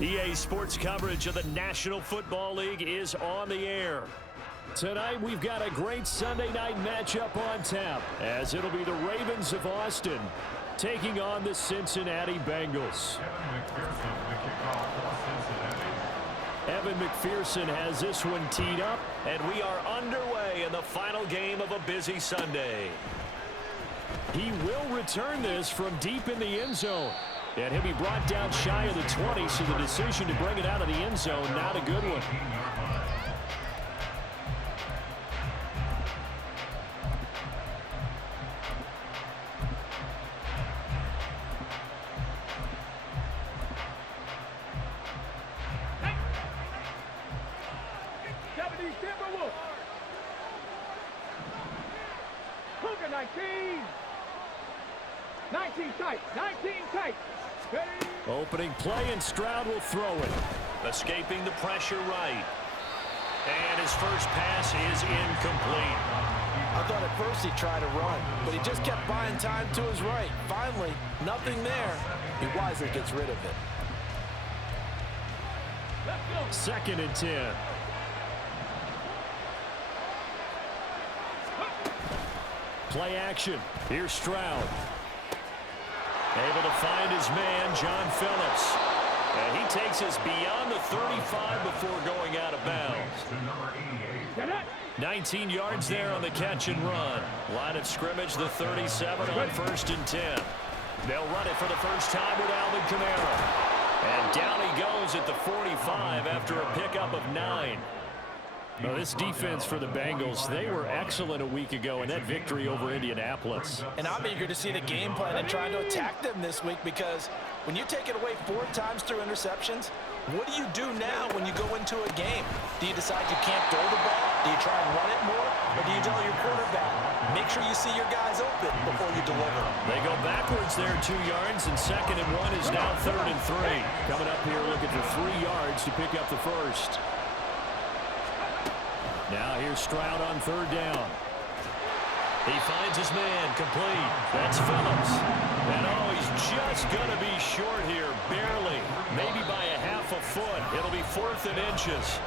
EA Sports coverage of the National Football League is on the air. Tonight, we've got a great Sunday night matchup on tap, as it'll be the Ravens of Austin taking on the Cincinnati Bengals. Evan McPherson has this one teed up, and we are underway in the final game of a busy Sunday. He will return this from deep in the end zone. And he'll be brought down shy of the 20, so the decision to bring it out of the end zone, not a good one. Cougar 19. 19 tight. 19 tight. Opening play, and Stroud will throw it. Escaping the pressure right. And his first pass is incomplete. I thought at first he tried to run, but he just kept buying time to his right. Finally, nothing there. He wisely gets rid of it. 2nd and 10. Play action. Here's Stroud. Able to find his man, John Phillips. And he takes us beyond the 35 before going out of bounds. 19 yards there on the catch and run. Line of scrimmage, the 37 on 1st and 10. They'll run it for the first time with Alvin Kamara. And down he goes at the 45 after a pickup of 9. Well, this defense for the Bengals, they were excellent a week ago in that victory over Indianapolis. And I'm eager to see the game plan and trying to attack them this week, because when you take it away 4 times through interceptions, what do you do now when you go into a game? Do you decide you can't throw the ball? Do you try and run it more? Or do you tell your quarterback, make sure you see your guys open before you deliver? They go backwards there 2 yards, and 2nd and 1 is now 3rd and 3. Coming up here looking for 3 yards to pick up the first. Now here's Stroud on 3rd down. He finds his man, complete. That's Phillips. And oh, he's just going to be short here, barely. Maybe by a half a foot. It'll be 4th and inches.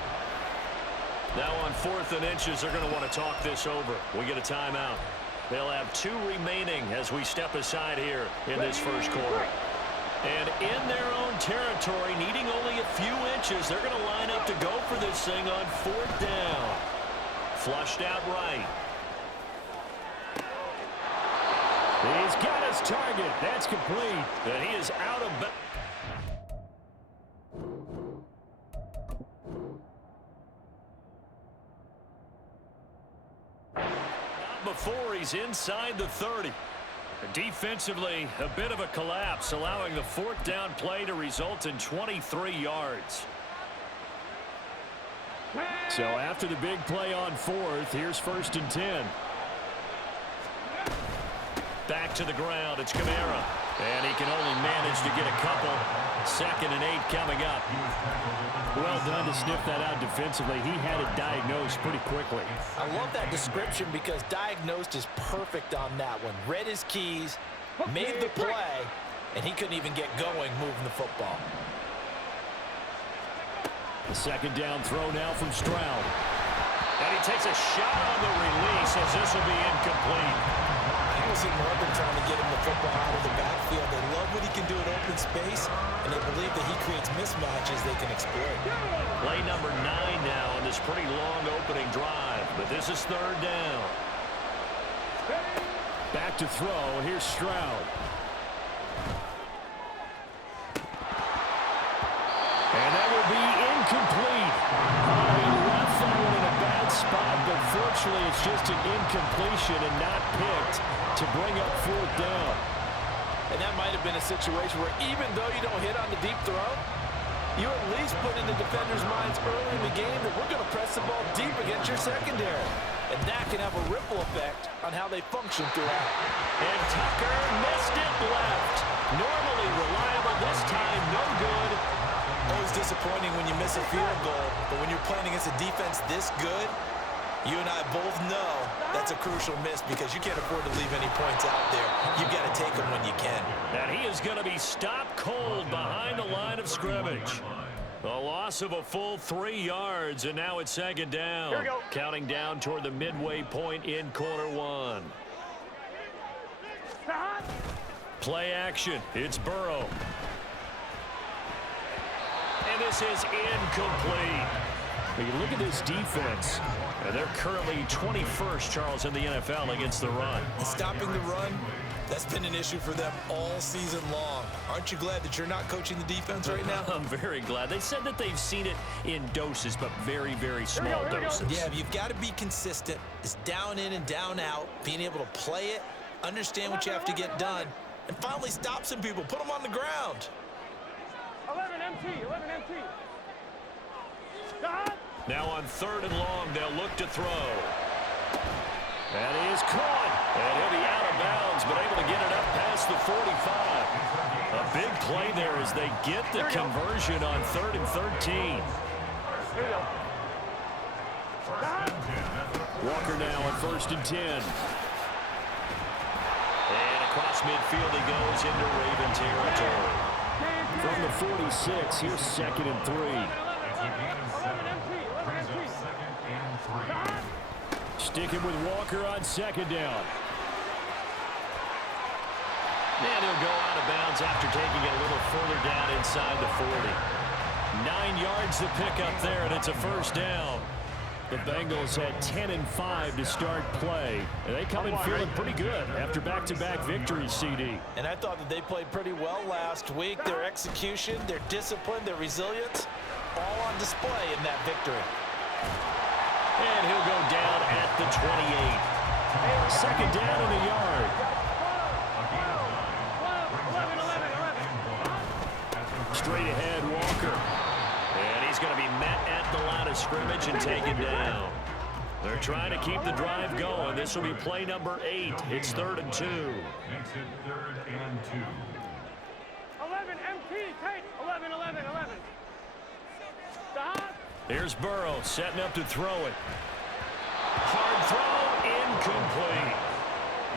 Now on 4th and inches, they're going to want to talk this over. We get a timeout. They'll have 2 remaining as we step aside here in this first quarter. And in their own territory, needing only a few inches, they're going to line up to go for this thing on 4th down. Flushed out right. He's got his target. That's complete. And he is out of bounds. Not before he's inside the 30. Defensively, a bit of a collapse, allowing the 4th down play to result in 23 yards. So after the big play on 4th, here's 1st and 10. Back to the ground, it's Kamara. And he can only manage to get a couple. 2nd and 8 coming up. Well done to sniff that out defensively. He had it diagnosed pretty quickly. I love that description, because diagnosed is perfect on that one. Read his keys, made the play, and he couldn't even get going moving the football. The 2nd down throw now from Stroud. And he takes a shot on the release as this will be incomplete. I don't see Morgan trying to get him the football out of the backfield. They love what he can do in open space, and they believe that he creates mismatches they can exploit. Play number 9 now in this pretty long opening drive, but this is 3rd down. Back to throw. Here's Stroud. And that will be incomplete. He left that one in a bad spot, but fortunately it's just an incompletion and not picked to bring up 4th down. And that might have been a situation where even though you don't hit on the deep throw, you at least put in the defenders' minds early in the game that we're going to press the ball deep against your secondary. And that can have a ripple effect on how they function throughout. And Tucker missed it left. Normally reliable, this time no good. Always disappointing when you miss a field goal, but when you're playing against a defense this good, you and I both know that's a crucial miss, because you can't afford to leave any points out there. You've got to take them when you can. And he is going to be stopped cold behind the line of scrimmage. A loss of a full 3 yards, and now it's second down. Counting down toward the midway point in quarter one. Play action. It's Burrow. And this is incomplete. But you look at this defense, and they're currently 21st, Charles, in the NFL against the run. Stopping the run, that's been an issue for them all season long. Aren't you glad that you're not coaching the defense right now? I'm very glad. They said that they've seen it in doses, but very, very small doses. Yeah, you've got to be consistent. It's down in and down out, being able to play it, understand what you have to get done, and finally stop some people, put them on the ground. 11 MT, 11 MT. Now on 3rd and long, they'll look to throw. And he is caught. And he'll be out of bounds, but able to get it up past the 45. A big play there as they get the conversion on 3rd and 13. Walker now on 1st and 10. And across midfield he goes into Raven territory. From the 46, here's 2nd and 3. Sticking with Walker on 2nd down. And he'll go out of bounds after taking it a little further down inside the 40. 9 yards to pick up there, and it's a 1st down. The Bengals had 10 and 5 to start play. And they come in feeling pretty good after back-to-back victories, CD. And I thought that they played pretty well last week. Their execution, their discipline, their resilience, all on display in that victory. And he'll go down at the 28. 2nd down and a yard. 11. Straight ahead, Walker. And he's going to be met at the line of scrimmage and taken down. They're trying to keep the drive going. This will be play number 8. It's 3rd and 2. 11 MT, take 11, 11, 11. Stop. Here's Burrow setting up to throw it. Hard throw, incomplete.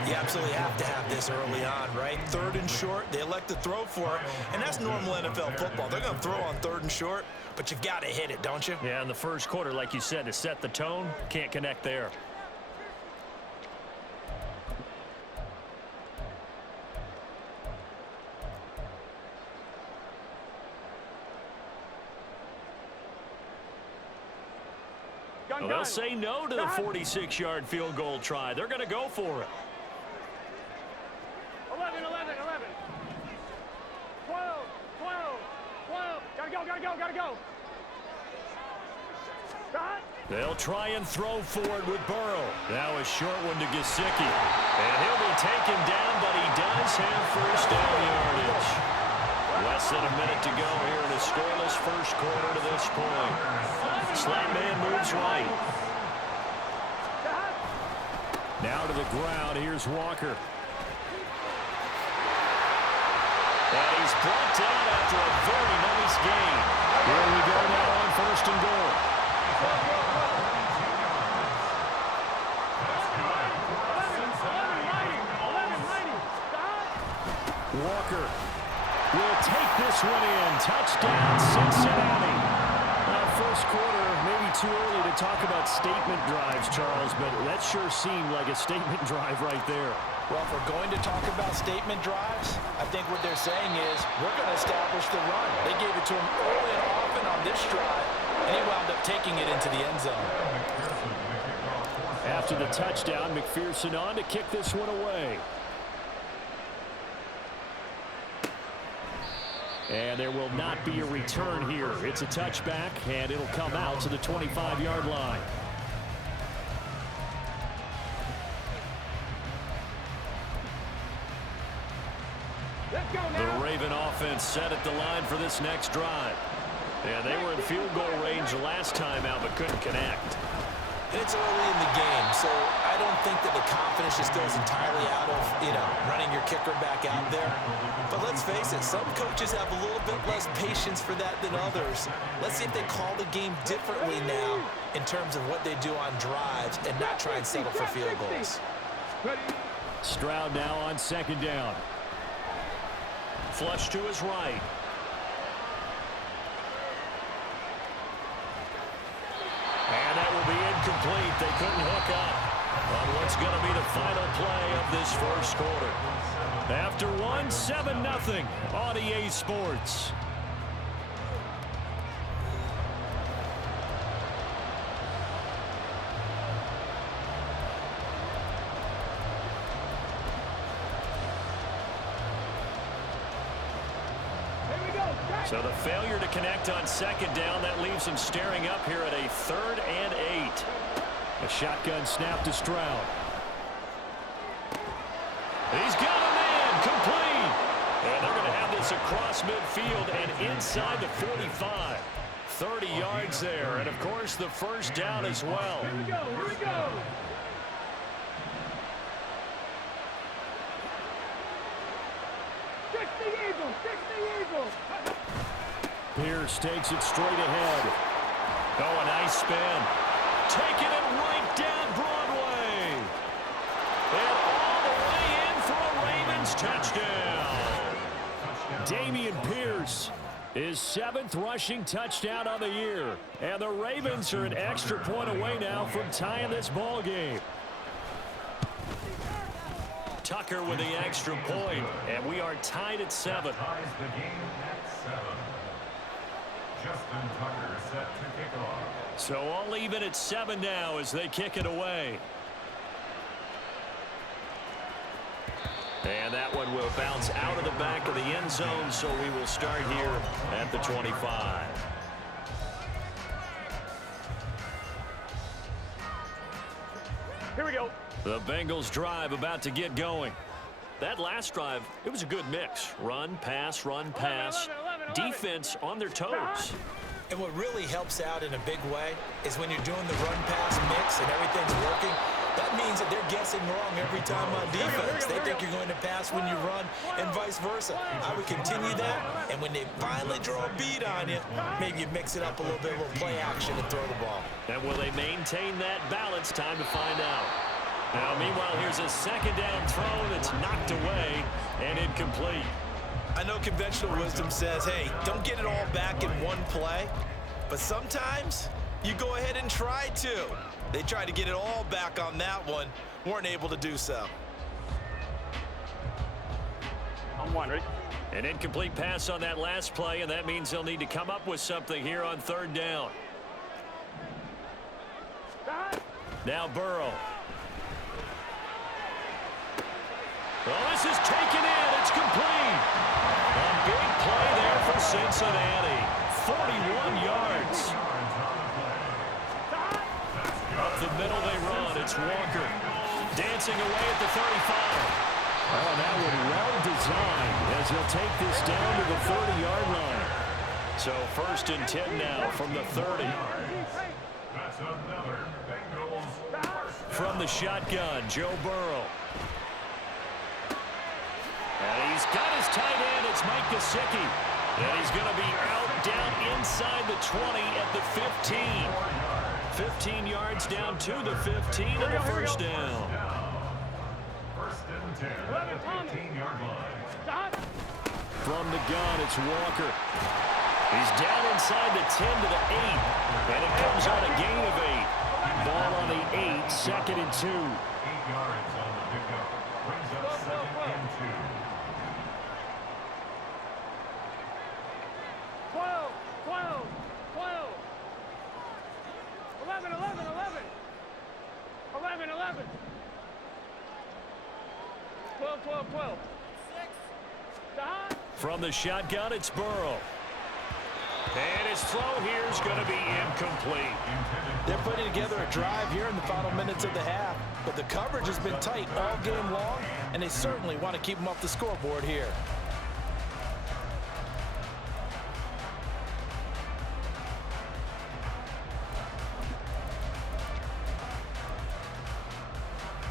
You absolutely have to have this early on, right? 3rd and short, they elect to throw for it, and that's normal NFL football. They're going to throw on 3rd and short, but you've got to hit it, don't you? Yeah, in the first quarter, like you said, to set the tone, can't connect there. Well, they'll say no to the 46-yard field goal try. They're going to go for it. 11, 11, 11. 12, 12, 12. Gotta go. Stop. They'll try and throw forward with Burrow. Now a short one to Gesicki. And he'll be taken down, but he does have 1st down yardage. Less than a minute to go here in a scoreless first quarter to this point. Slant man moves right. Now to the ground. Here's Walker. And he's brought down after a very nice game. Here we go now on 1st and goal. Walker will take this one in. Touchdown, Cincinnati. First quarter, maybe too early to talk about statement drives, Charles, but that sure seemed like a statement drive right there. Well, if we're going to talk about statement drives, I think what they're saying is we're going to establish the run. They gave it to him early and often on this drive, and he wound up taking it into the end zone. After the touchdown, McPherson on to kick this one away. And there will not be a return here. It's a touchback, and it'll come out to the 25-yard line. Let's go now. The Raven offense set at the line for this next drive. And they were in field goal range last time out, but couldn't connect. And it's early in the game, so I don't think that the confidence just goes entirely out of, running your kicker back out there. But let's face it, some coaches have a little bit less patience for that than others. Let's see if they call the game differently now in terms of what they do on drives and not try and settle for field goals. Stroud now on 2nd down. Flush to his right. incomplete. They couldn't hook up on what's going to be the final play of this first quarter. After one, 7-0 on EA Sports. So the failure to connect on second down, that leaves him staring up here at a 3rd and 8. A shotgun snap to Stroud. He's got a man, complete. And they're going to have this across midfield and inside the 45. 30 yards there, and of course the first down as well. Here we go, here we go. Fix the eagle, fix the eagle. Pierce takes it straight ahead. Oh, a nice spin. Taking it right down Broadway. And all the way in for a Ravens touchdown. Dameon Pierce, his 7th rushing touchdown of the year. And the Ravens are an extra point away now from tying this ball game. Tucker with the extra point, and we are tied at 7. Justin Tucker set to kick off. So all even at 7 now as they kick it away. And that one will bounce out of the back of the end zone, so we will start here at the 25. Here we go. The Bengals drive about to get going. That last drive, it was a good mix. Run, pass, run, pass. 11. Defense on their toes. And what really helps out in a big way is when you're doing the run-pass mix and everything's working, that means that they're guessing wrong every time on defense. They think you're going to pass when you run and vice versa. I would continue that, and when they finally draw a beat on you, maybe you mix it up a little bit, a little play action and throw the ball. And will they maintain that balance? Time to find out. Now, meanwhile, here's a second down throw that's knocked away and incomplete. I know conventional wisdom says, hey, don't get it all back in one play, but sometimes you go ahead and try to. They tried to get it all back on that one, weren't able to do so. I'm one, ready? An incomplete pass on that last play, and that means they'll need to come up with something here on 3rd down. Now Burrow. Well, this is taken in. It's complete. A big play there for Cincinnati. 41 yards. Up the middle they run. It's Walker. Dancing away at the 35. Oh, that one well designed as he'll take this down to the 30-yard line. So 1st and 10 now from the 30. That's another Bengals. From the shotgun, Joe Burrow. And he's got his tight end. It's Mike Gesicki. And he's going to be out down inside the 20 at the 15. 15 yards down to the 15 and the first down. 1st and 10 at the 15-yard line. From the gun, it's Walker. He's down inside the 10 to the 8. And it comes on a gain of 8. Ball on the 8, 2nd and 2. 8 yards on the pickup. Brings up 2nd and 2. 12. 11. 12. From the shotgun, it's Burrow. And his throw here is going to be incomplete. They're putting together a drive here in the final minutes of the half, but the coverage has been tight all game long, and they certainly want to keep them off the scoreboard here.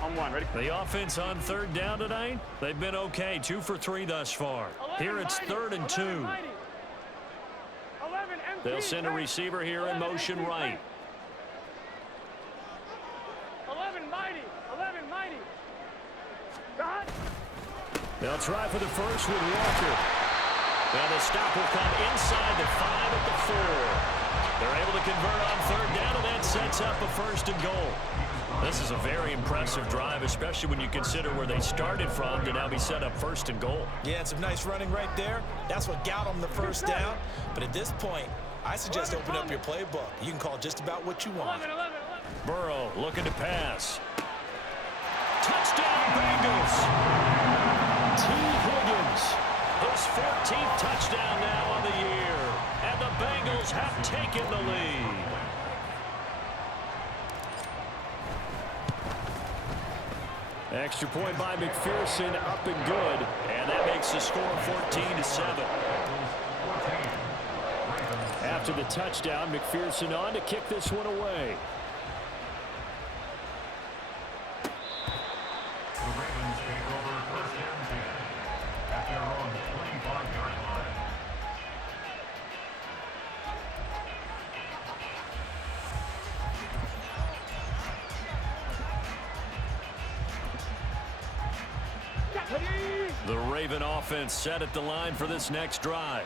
I'm one, ready? The offense on 3rd down tonight, they've been okay. 2 for 3 thus far. Here it's 3rd and 2. They'll send a receiver here in motion right. 11 mighty. They'll try for the first with Walker. Now the stop will come inside the 5 at the 4. They're able to convert on third down, and that sets up a 1st and goal. This is a very impressive drive, especially when you consider where they started from to now be set up 1st and goal. Yeah, and some nice running right there. That's what got them the 1st down. But at this point, I suggest open up your playbook. You can call just about what you want. 11, 11, 11. Burrow looking to pass. Touchdown, Bengals. T. Higgins, his 14th touchdown now on the year. And the Bengals have taken the lead. Extra point by McPherson, up and good. And that makes the score 14-7. After the touchdown, McPherson on to kick this one away. The Ravens take over 1st and 10 at their own 25-yard line. The Raven offense set at the line for this next drive.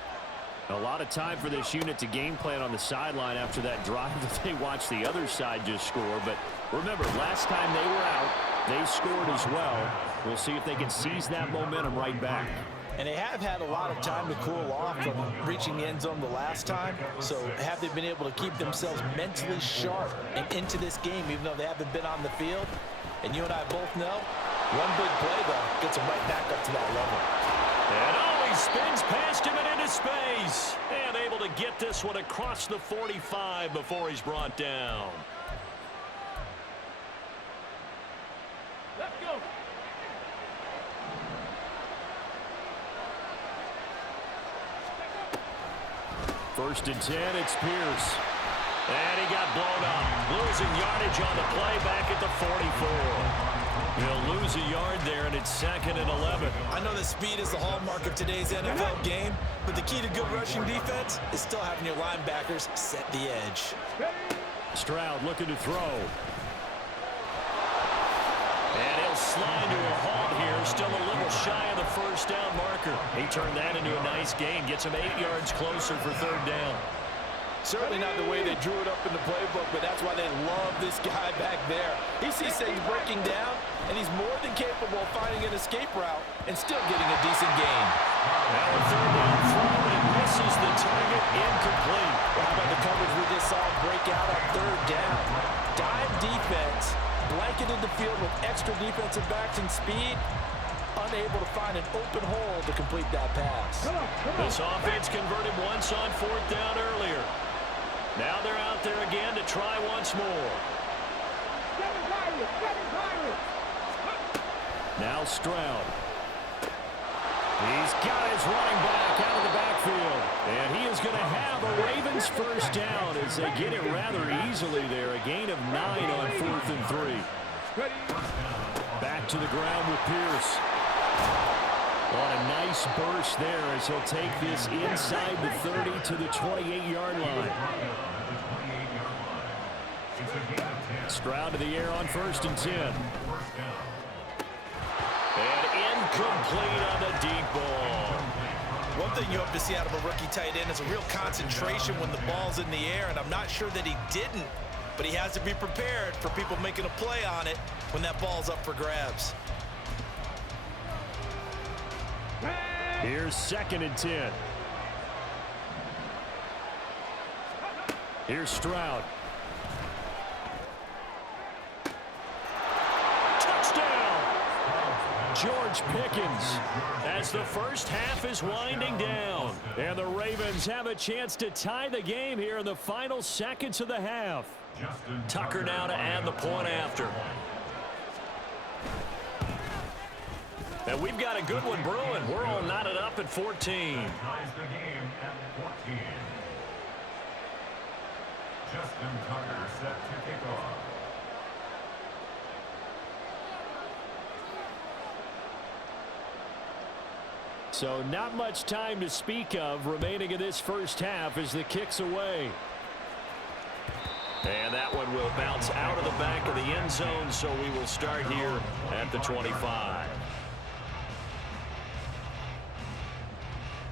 A lot of time for this unit to game plan on the sideline after that drive that they watched the other side just score. But remember, last time they were out, they scored as well. We'll see if they can seize that momentum right back. And they have had a lot of time to cool off from reaching the end zone the last time. So have they been able to keep themselves mentally sharp and into this game, even though they haven't been on the field? And you and I both know, one big play, though, gets them right back up to that level. And he spins past him and into space. And able to get this one across the 45 before he's brought down. Let's go. First and 10, it's Pierce. And he got blown up. Losing yardage on the play back at the 44. He'll lose a yard there, and it's 2nd and 11. I know that speed is the hallmark of today's NFL game, but the key to good rushing defense is still having your linebackers set the edge. Stroud looking to throw. And he'll slide to a halt here, still a little shy of the 1st down marker. He turned that into a nice gain, gets him 8 yards closer for 3rd down. Certainly not the way they drew it up in the playbook, but that's why they love this guy back there. He sees things breaking down, and he's more than capable of finding an escape route and still getting a decent gain. Now a 3rd down throw, and he misses the target, incomplete. How about the coverage we just saw break out on 3rd down? Dime defense, blanketed the field with extra defensive backs and speed, unable to find an open hole to complete that pass. This offense converted once on 4th down earlier. Now they're out there again to try once more. Now Stroud. He's got his running back out of the backfield. And he is going to have a Ravens 1st down as they get it rather easily there. A gain of 9 on 4th and 3. Back to the ground with Pierce. On a nice burst there as he'll take this inside the 30 to the 28-yard line. Stroud to the air on 1st and 10. And incomplete on the deep ball. One thing you hope to see out of a rookie tight end is a real concentration when the ball's in the air, and I'm not sure that he didn't, but he has to be prepared for people making a play on it when that ball's up for grabs. Here's 2nd and 10. Here's Stroud. Touchdown! George Pickens as the 1st half is winding down. And the Ravens have a chance to tie the game here in the final seconds of the half. Tucker now to add the point after. And we've got a good one brewing. We're all knotted up at 14. Ties the game at 14. Justin Tucker set to kick off. So not much time to speak of remaining in this 1st half as the kick's away. And that one will bounce out of the back of the end zone, so we will start here at the 25.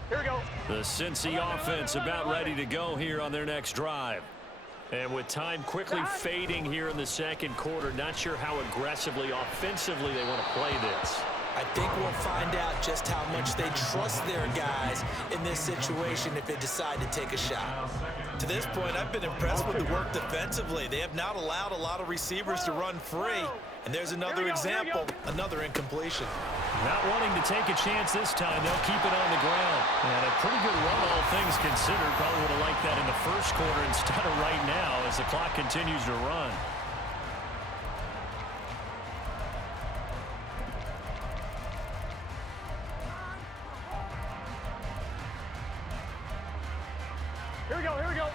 Here we go. The Cincy offense about ready to go here on their next drive. And with time quickly fading here in the second quarter, not sure how aggressively, offensively they want to play this. I think we'll find out just how much they trust their guys in this situation if they decide to take a shot. To this point, I've been impressed with the work defensively. They have not allowed a lot of receivers to run free. And there's another example, another incompletion. Not wanting to take a chance this time, they'll keep it on the ground. And a pretty good run, all things considered. Probably would have liked that in the first quarter instead of right now as the clock continues to run. Here we go, here we go.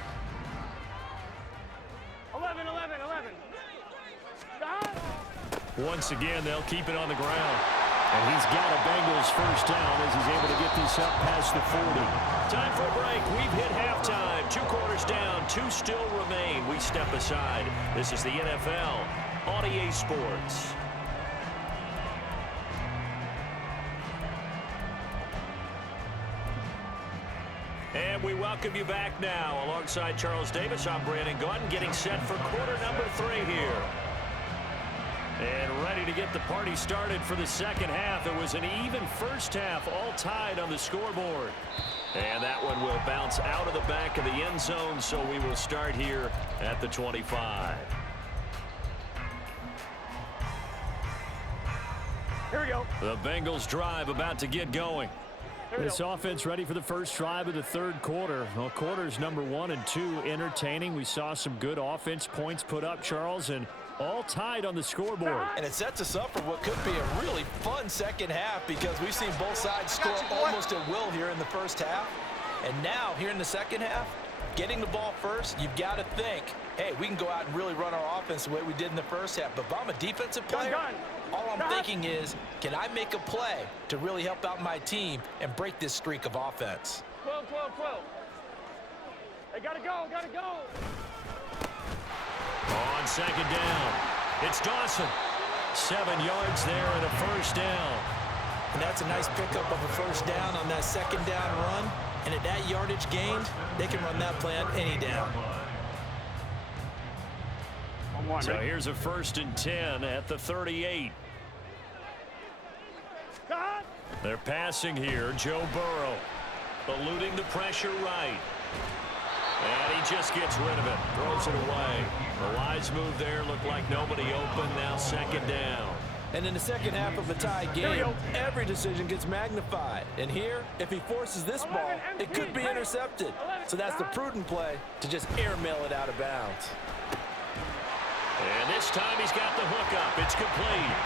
11, 11, 11. Once again, they'll keep it on the ground. And he's got a Bengals first down as he's able to get this up past the 40. Time for a break. We've hit halftime. 2 quarters down, 2 still remain. We step aside. This is the NFL on EA Sports. And we welcome you back now. Alongside Charles Davis, I'm Brandon Gaudin, getting set for quarter number 3 here. And ready to get the party started for the second half. It was an even first half, all tied on the scoreboard. And that one will bounce out of the back of the end zone, so we will start here at the 25. Here we go. The Bengals drive about to get going. This offense ready for the first drive of the third quarter. Well, quarters number 1 and 2 entertaining. We saw some good offense points put up, Charles, and all tied on the scoreboard. And it sets us up for what could be a really fun second half because we've seen both sides score almost at will here in the first half. And now, here in the second half, getting the ball first, you've got to think, hey, we can go out and really run our offense the way we did in the first half. But if I'm a defensive player, all I'm thinking is, can I make a play to really help out my team and break this streak of offense? 12, 12, 12. They gotta go, gotta go. On second down, it's Dawson. 7 yards there and a first down. And that's a nice pickup of a first down on that second down run. And at that yardage gained, they can run that play on any down. So here's a 1st and 10 at the 38. They're passing here. Joe Burrow eluding the pressure right. And he just gets rid of it. Throws it away. The wise move there. Looked like nobody open. Now second down. And in the second half of a tie game, every decision gets magnified. And here, if he forces this ball, it could be intercepted. So that's the prudent play to just airmail it out of bounds. And this time he's got the hook up. It's complete.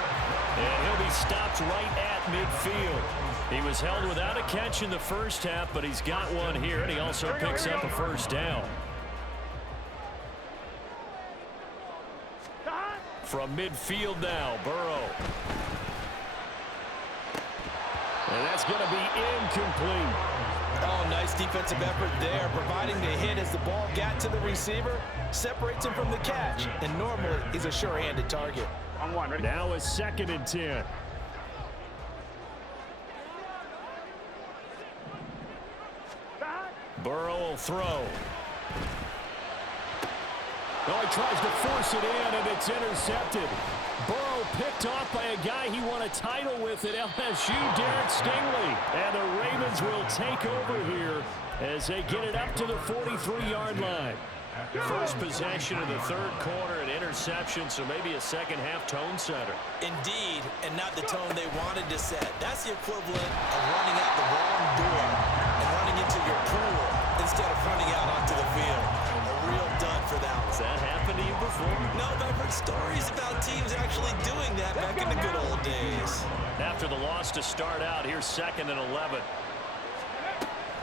And he'll be stopped right at midfield. He was held without a catch in the first half, but he's got one here, and he also picks up a first down. From midfield now, Burrow. And that's going to be incomplete. Oh, nice defensive effort there, providing the hit as the ball got to the receiver, separates him from the catch, and normally he's a sure-handed target. Now a 2nd and 10. Burrow will throw. Oh, he tries to force it in, and it's intercepted. Burrow picked off by a guy he won a title with at LSU, Derek Stingley. And the Ravens will take over here as they get it up to the 43-yard line. First possession of the third quarter, an interception, so maybe a second-half tone setter. Indeed, and not the tone they wanted to set. That's the equivalent of running out the wrong door and running into your pool instead of running out onto the field. A real dud for that one. Has that happened to you before? No, but I've heard stories about teams actually doing that back in the good old days. After the loss to start out, here's 2nd and 11.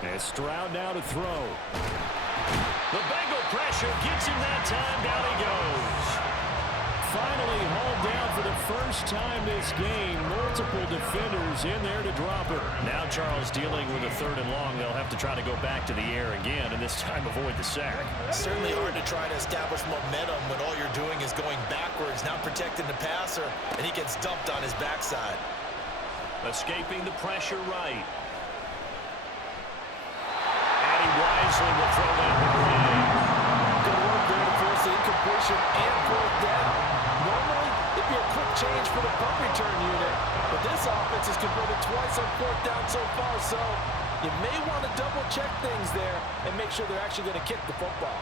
And Stroud now to throw. The Bengal pressure gets him that time. Down he goes. Finally hauled down for the first time this game. Multiple defenders in there to drop it. Now Charles dealing with a 3rd and long. They'll have to try to go back to the air again, and this time avoid the sack. Certainly hard to try to establish momentum when all you're doing is going backwards, not protecting the passer, and he gets dumped on his backside. Escaping the pressure right. wisely will throw that one away. Good work there to force the incompletion and fourth down. Normally, it'd be a quick change for the punt return unit, but this offense has converted twice on fourth down so far, so you may want to double-check things there and make sure they're actually going to kick the football.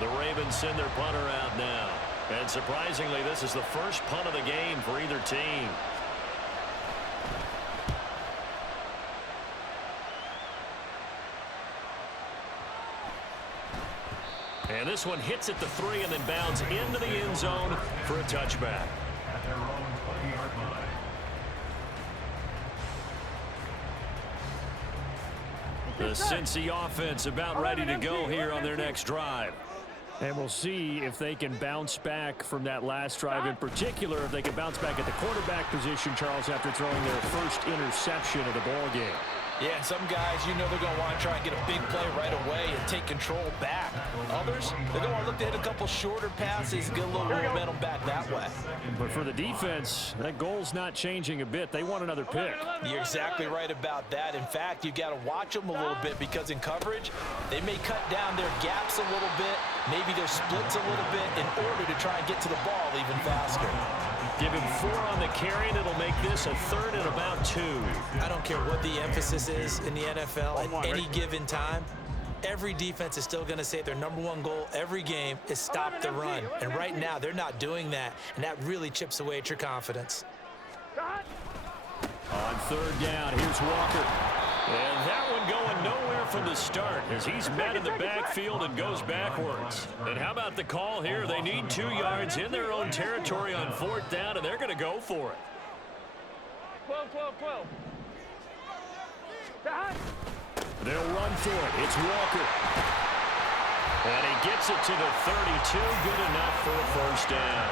The Ravens send their punter out now. And surprisingly, this is the first punt of the game for either team. And this one hits at the 3 and then bounds into the end zone for a touchback. At their own 20-yard line. The Cincy offense about ready to go here on their next drive. And we'll see if they can bounce back from that last drive. In particular, if they can bounce back at the quarterback position, Charles, after throwing their first interception of the ball game. Yeah, and some guys, you know they're going to want to try and get a big play right away and take control back. Others, they're going to want to look to hit a couple shorter passes, get a little momentum back that way. But for the defense, that goal's not changing a bit. They want another pick. You're exactly right about that. In fact, you've got to watch them a little bit because in coverage, they may cut down their gaps a little bit, maybe their splits a little bit in order to try and get to the ball even faster. Give him 4 on the carry, and it'll make this a 3rd and about 2. I don't care what the emphasis is in the NFL at any given time. Every defense is still going to say their #1 goal every game is stop the run. And right now, they're not doing that, and that really chips away at your confidence. On 3rd down, here's Walker. And that one going nowhere from the start as he's met in the backfield and goes backwards. And how about the call here? They need 2 yards in their own territory on 4th down, and they're going to go for it. 12. They'll run for it. It's Walker. And he gets it to the 32. Good enough for a 1st down.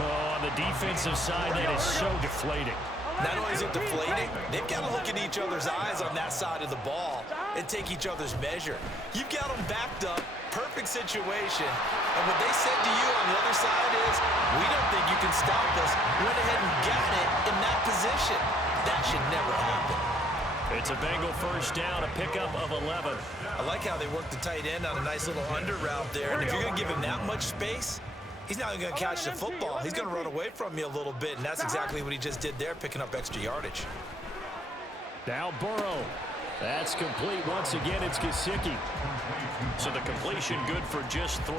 Oh, on the defensive side, that is so deflating. Not only is it deflating, they've got to look in each other's eyes on that side of the ball and take each other's measure. You've got them backed up, perfect situation, and what they said to you on the other side is, we don't think you can stop us. Went ahead and got it in that position. That should never happen. It's a Bengal 1st down, a pickup of 11. I like how they worked the tight end on a nice little under route there, and if you're going to give him that much space, he's not going to catch the football. He's going to run away from you a little bit, and that's exactly what he just did there, picking up extra yardage. Now Burrow. That's complete. Once again, it's Gesicki. So the completion good for just 3,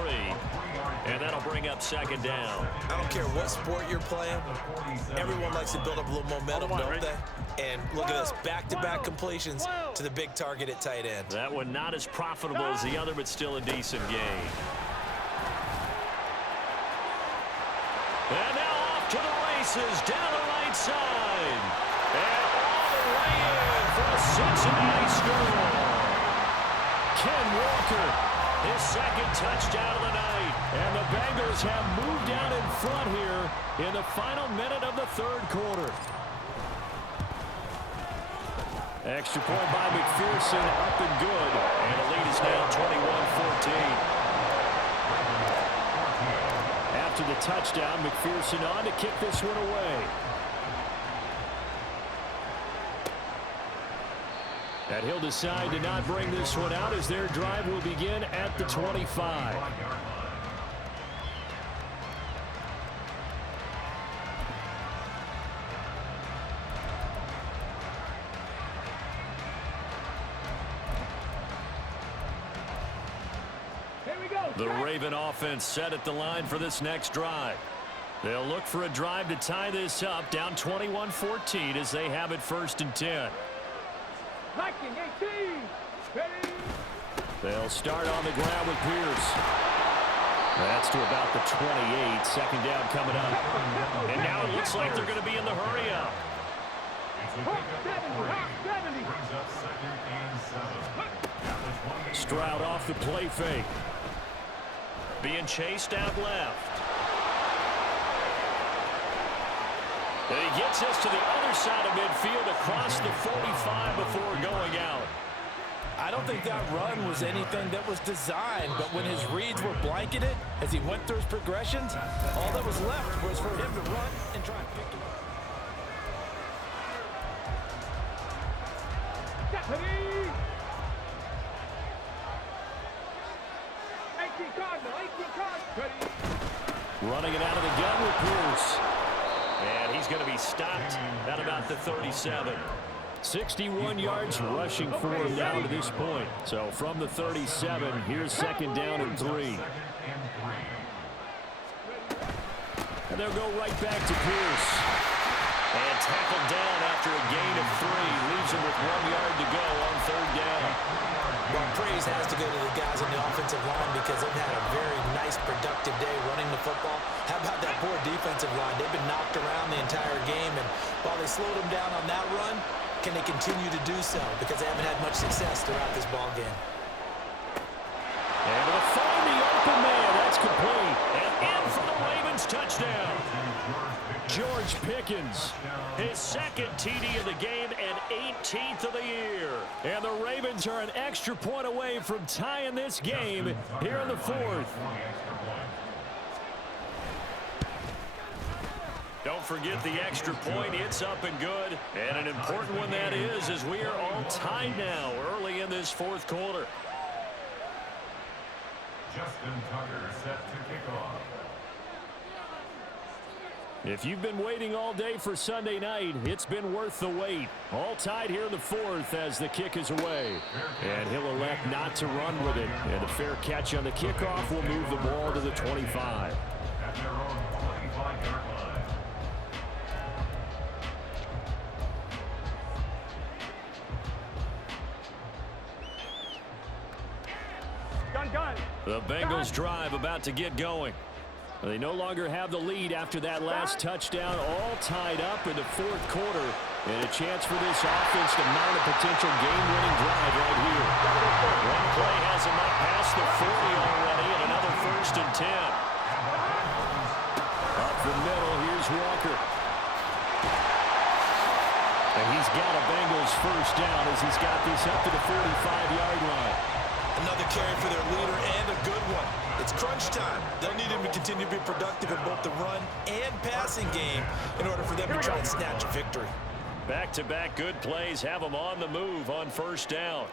and that'll bring up 2nd down. I don't care what sport you're playing. Everyone likes to build up a little momentum, don't they? And look at this, back-to-back completions to the big target at tight end. That one not as profitable as the other, but still a decent gain. And now off to the races, down the right side. And all the way in for a Cincinnati score. Ken Walker, his 2nd touchdown of the night. And the Bengals have moved out in front here in the final minute of the 3rd quarter. Extra point by McPherson, up and good. And the lead is now 21-14. After the touchdown, McPherson on to kick this one away. And he'll decide to not bring this one out as their drive will begin at the 25. The Raven offense set at the line for this next drive. They'll look for a drive to tie this up, down 21-14 as they have it 1st and 10. Viking 18. Ready. They'll start on the ground with Pierce. That's to about the 28. 2nd down coming up. And now it looks like they're going to be in the hurry up. Stroud off the play fake. Being chased out left. And he gets us to the other side of midfield across the 45 before going out. I don't think that run was anything that was designed, but when his reads were blanketed as he went through his progressions, all that was left was for him to run and try and pick it up. Running it out of the gun with Pierce. And he's going to be stopped at about the 37. 61 yards rushing for him down to this point. So from the 37, here's second down and 3. And they'll go right back to Pierce. And tackled down after a gain of 3. Leaves him with 1 yard to go on third down. Well, praise has to go to the guys on the offensive line because they've had a very nice, productive day running the football. How about that poor defensive line? They've been knocked around the entire game, and while they slowed them down on that run, can they continue to do so? Because they haven't had much success throughout this ball game. And they'll find the open man. That's complete. And in for the Ravens touchdown. George Pickens. His second TD of the game and 18th of the year. And the Ravens are an extra point away from tying this game here in the fourth. Don't forget the extra point. It's up and good. And an important one that is, as we are all tied now early in this fourth quarter. Justin Tucker set to kick off. If you've been waiting all day for Sunday night, it's been worth the wait. All tied here in the fourth as the kick is away. And he'll elect not to run with it. And a fair catch on the kickoff will move the ball to the 25. At their own 25-yard line. Gun. The Bengals drive about to get going. They no longer have the lead after that last touchdown, all tied up in the fourth quarter. And a chance for this offense to mount a potential game-winning drive right here. One play has him up past the 40 already, and another 1st and 10. Up the middle, here's Walker. And he's got a Bengals first down as he's got this up to the 45-yard line. Another carry for their leader and a good one. It's crunch time. They'll need him to continue to be productive in both the run and passing game in order for them to try and snatch a victory. Back-to-back good plays have them on the move on first down.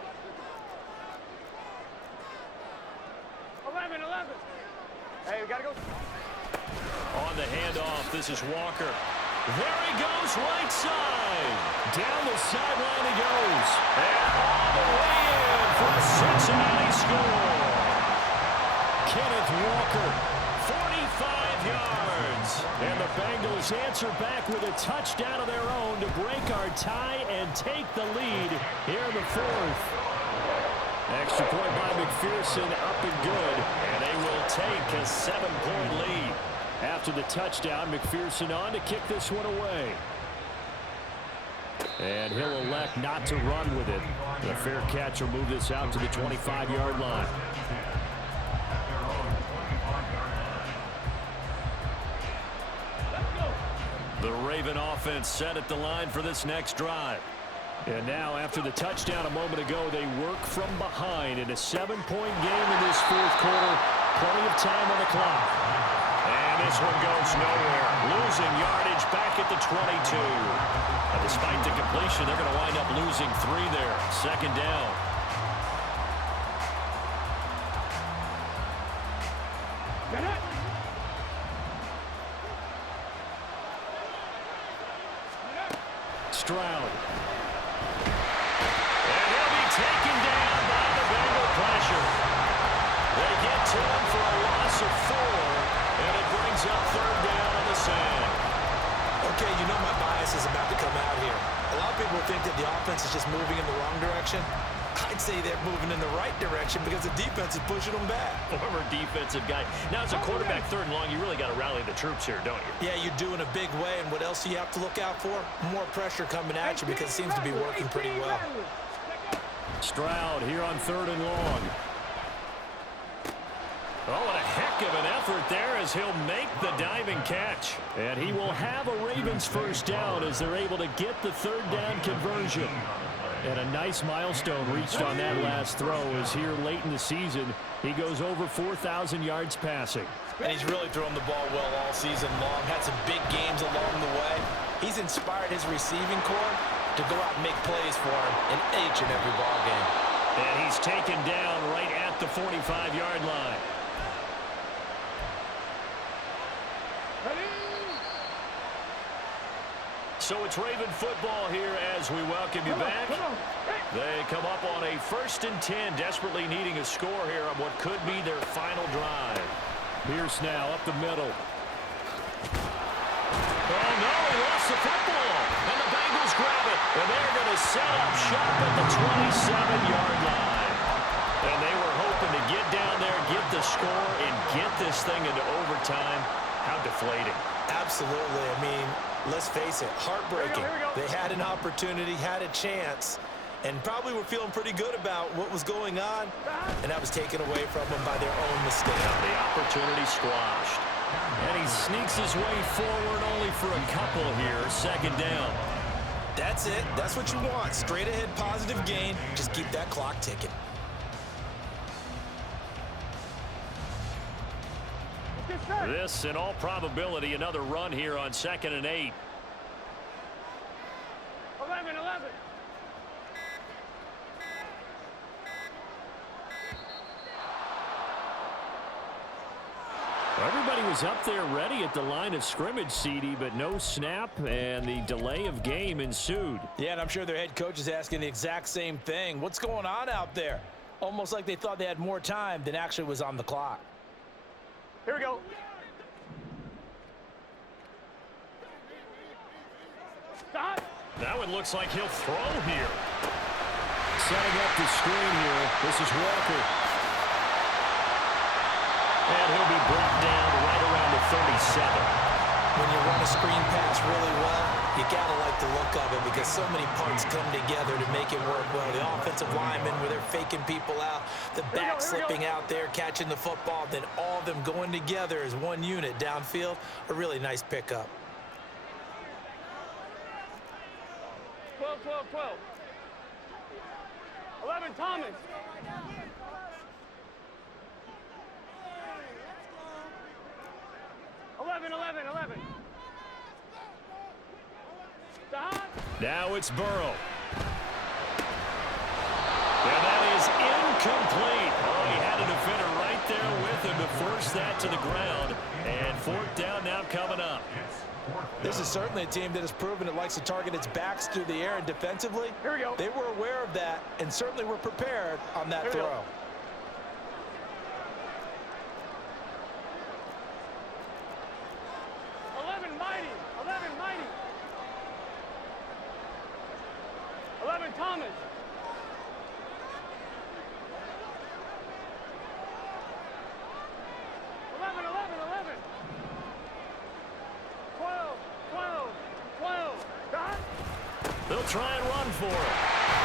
11. Hey, we got to go. On the handoff, this is Walker. There he goes, right side. Down the sideline he goes. And all the way in for a Cincinnati score. Kenneth Walker, 45 yards. and the Bengals answer back with a touchdown of their own to break our tie and take the lead here in the fourth. Extra point by McPherson, up and good. And they will take a 7-point lead. After the touchdown, McPherson on to kick this one away. And he'll elect not to run with it. The fair catch will move this out to the 25-yard line. The Raven offense set at the line for this next drive. And now, after the touchdown a moment ago, they work from behind in a 7-point game in this fourth quarter. Plenty of time on the clock. And this one goes nowhere. Losing yardage back at the 22. And despite the completion, they're going to wind up losing 3 there. Second down. Stroud. And he'll be taken down by the Bengal pressure. They get to him for a loss of 4, and it brings up third down on the sand. Okay, you know my bias is about to come out here. A lot of people think that the offense is just moving in the wrong direction. I'd say they're moving in the right direction because the defense is pushing them back. Former defensive guy. Now, as a quarterback, third and long, you really got to rally the troops here, don't you? Yeah, you do in a big way. And what else do you have to look out for? More pressure coming at you because it seems to be working pretty well. Stroud here on third and long. Oh, what a heck of an effort there as he'll make the diving catch. And he will have a Ravens first down as they're able to get the third down conversion. And a nice milestone reached on that last throw as here late in the season, he goes over 4,000 yards passing. And he's really thrown the ball well all season long. Had some big games along the way. He's inspired his receiving corps to go out and make plays for him in each and every ball game. And he's taken down right at the 45-yard line. So it's Raven football here as we welcome you back. They come up on a 1st and 10, desperately needing a score here on what could be their final drive. Pierce now up the middle. Oh, no, he lost the football. And the Bengals grab it. And they're going to set up shop at the 27-yard line. And they were hoping to get down there, get the score, and get this thing into overtime. How deflating. Absolutely. I mean, let's face it, heartbreaking. They had an opportunity, had a chance, and probably were feeling pretty good about what was going on, and that was taken away from them by their own mistake. The opportunity squashed. And he sneaks his way forward only for a couple here. 2nd down. That's it. That's what you want. Straight ahead positive gain. Just keep that clock ticking. This, in all probability, another run here on 2nd and 8. 11. Everybody was up there ready at the line of scrimmage, CD, but no snap, and the delay of game ensued. Yeah, and I'm sure their head coach is asking the exact same thing. What's going on out there? Almost like they thought they had more time than actually was on the clock. Here we go. Stop. That one looks like he'll throw here. Setting up the screen here. This is Walker. And he'll be brought down right around the 37. When you run a screen pass really well, you got to like the look of it because so many parts come together to make it work well. The offensive linemen, where they're faking people out, the back slipping out there, catching the football, then all of them going together as one unit downfield, a really nice pickup. 12. 11, Thomas. 11. Stop. Now it's Burrow. And that is incomplete. Oh, he had a defender right there with him to force that to the ground. And 4th down now coming up. This is certainly a team that has proven it likes to target its backs through the air, and defensively, Here we go. they were aware of that and certainly were prepared on that Here we go. throw. 11, mighty. 11, Thomas. 11. 12. Stop. They'll try and run for it.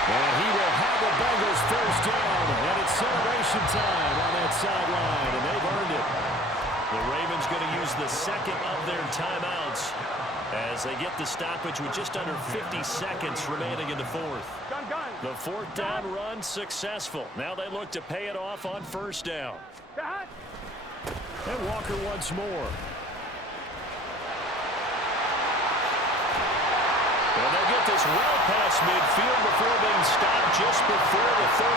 And he will have the Bengals 1st down. And it's celebration time on that sideline. And they've earned it. The Ravens going to use the 2nd of their timeouts as they get the stoppage with just under 50 seconds remaining in the 4th. Gun. The 4th down run successful. Now they look to pay it off on 1st down. Stop. And Walker once more. And they'll get this well past midfield before being stopped just before the 35.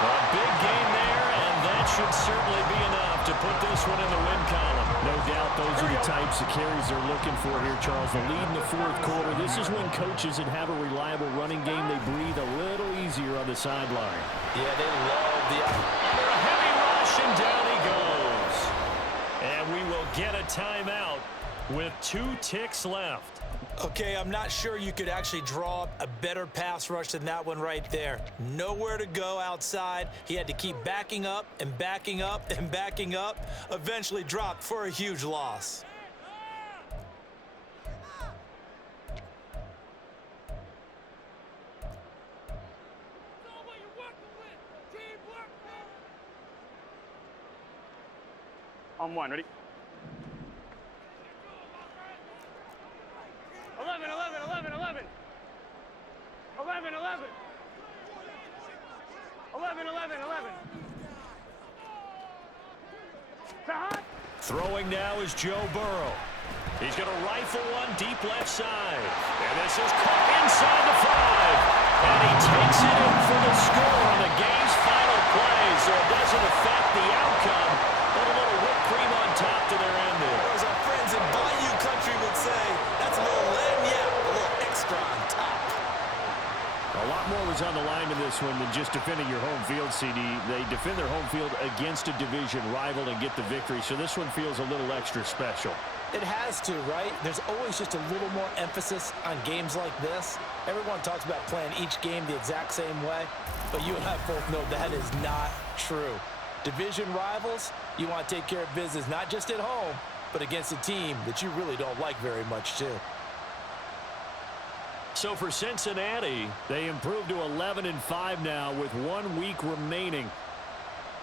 A big gain there, and that should certainly be enough to put this one in the win column. No doubt those are the types of carries they're looking for here, Charles. The lead in the 4th quarter. This is when coaches that have a reliable running game, they breathe a little easier on the sideline. Yeah, they love the Under a heavy rush, and down he goes. And we will get a timeout with 2 ticks left. Okay, I'm not sure you could actually draw up a better pass rush than that one right there. Nowhere to go outside. He had to keep backing up and backing up and backing up. Eventually dropped for a huge loss. On 1, ready? 11. 11. Throwing now is Joe Burrow. He's going to rifle one deep left side. And this is caught inside the 5. And he takes it in for the score on the game's final play. So it doesn't affect the outcome, but a little whipped cream on top to their end there. As our friends in Bayou Country would say, that's a little lagniappe is on the line in this one than just defending your home field, CD. They defend their home field against a division rival and get the victory, so this one feels a little extra special. It has to, right? There's always just a little more emphasis on games like this. Everyone talks about playing each game the exact same way, but you and I both know that is not true. Division rivals, you want to take care of business not just at home, but against a team that you really don't like very much too. So for Cincinnati, they improved to 11-5 now with 1 week remaining.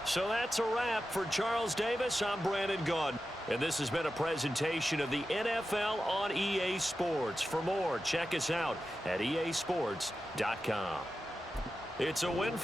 So that's a wrap for Charles Davis. I'm Brandon Gaudin. And this has been a presentation of the NFL on EA Sports. For more, check us out at easports.com. It's a win for